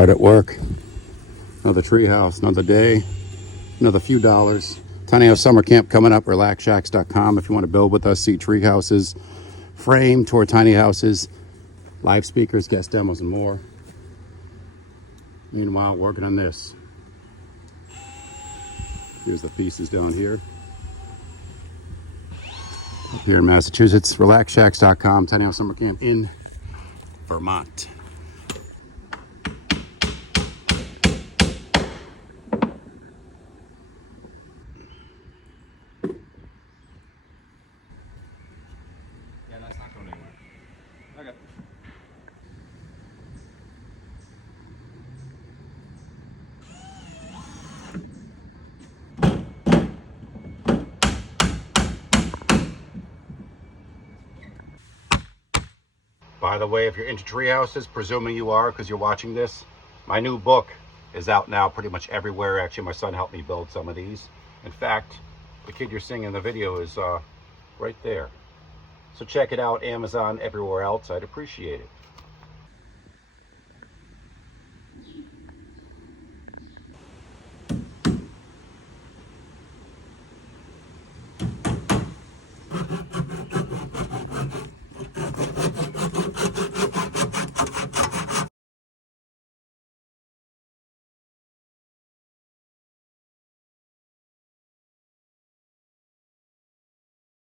Hard at work. Another treehouse, another day, another few dollars. Tiny house summer camp coming up. RelaxShacks.com if you want to build with us. See tree houses, frame, tour tiny houses, live speakers, guest demos, and more. Meanwhile, working on this. Here's the pieces down here. Up here in Massachusetts, RelaxShacks.com, Tiny House Summer Camp in Vermont. Yeah, that's not going anywhere. Okay. By the way, if you're into tree houses, presuming you are because you're watching this, my new book is out now pretty much everywhere. Actually, my son helped me build some of these. In fact, the kid you're seeing in the video is right there. So check it out, Amazon, everywhere else. I'd appreciate it.